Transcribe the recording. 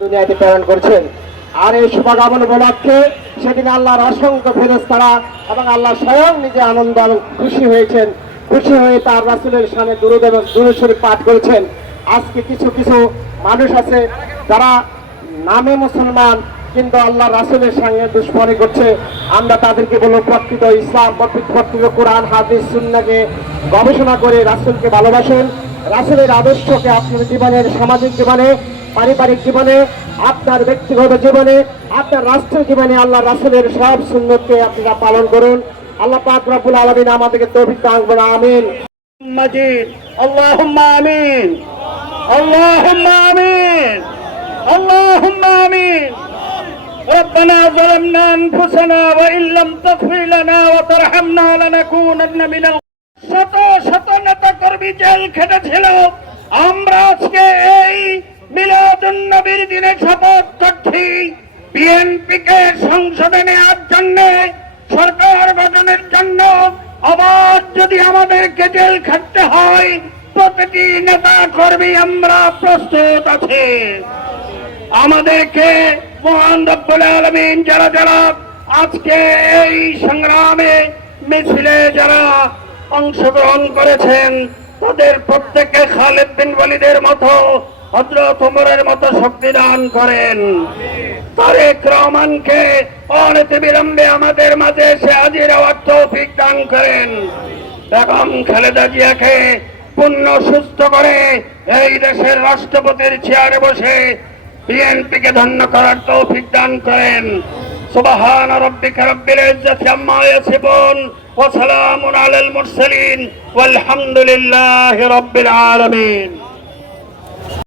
দুনিয়াতে প্রেরণ করছেন। আর এই শুভাগমন উপলক্ষে সেদিন আল্লাহর অসংখ্য ফেরেশতারা এবং আল্লাহ স্বয়ং নিজে আনন্দ এবং খুশি হয়েছেন। খুশি হয়ে তার রাসূলের শানে দুরূদ এবং দুরূদ শরীফ পাঠ করেছেন। আজকে কিছু কিছু মানুষ আছে যারা নামে মুসলমান কিন্তু আল্লাহ রাসূলের সঙ্গে দুশ্মনী করছে। আমরা তাদেরকে বলবো প্রকৃত ইসলাম, প্রকৃত কোরআন হাদিস সুন্নাহকে গবেষণা করে রাসূলকে ভালোবাসেন। রাসূলের আদর্শকে আপনার জীবনের সামাজিক জীবনে, পারিবারিক জীবনে, আপনার ব্যক্তিগত জীবনে, আপনার রাষ্ট্রের জীবনে আল্লাহ রাসূলের সব সুন্নতকে আপনারা পালন করুন। আল্লাহ পাক রব্বুল আলামিন আমাদেরকে তৌফিক দান করুন। আমিন। মাজিদ আল্লাহুম্মা আমিন, আল্লাহুম্মা আমিন, আল্লাহুম্মা আমিন। ربنا ظلمنا أنفسنا وإن لم تغفر لنا وترحمنا لنكونن من শত শত নেতা কর্মী জেল খেটেছিল। আমরা আজকে এই মিলাদুন নবীর দিনে শপথ করছি বিএনপিকে সংসদে নেওয়ার জন্য, সরকার গঠনের জন্য আবার যদি আমাদেরকে জেল খাটতে হয়, প্রতিটি নেতা কর্মী আমরা প্রস্তুত আছি। আমাদেরকে মহান রব্বুল আলামিন যারা যারা আজকে এই সংগ্রামে মিছিলে যারা অংশগ্রহণ করেছেন তাদের প্রত্যেককে খালিদ বিন ওয়ালিদের মতো, হযরত ওমরের মতো শক্তি দান করেন। তারেক রহমানকে অনতি বিলম্বে আমাদের মাঝে এসে হাজির হওয়ার তৌফিক দান করেন। বেগম খালেদা জিয়াকে পূর্ণ সুস্থ করে এই দেশের রাষ্ট্রপতির চেয়ারে বসে বিএনপিকে ধন্য করার তৌফিক দান করেন। সুবহান রাব্বিকা রাব্বিল ইজ্জাতি আম্মা ইয়াসিফুন ওয়া সালামুন আলাল মুরসালিন ওয়াল হামদুলিল্লাহি রাব্বিল আলামিন।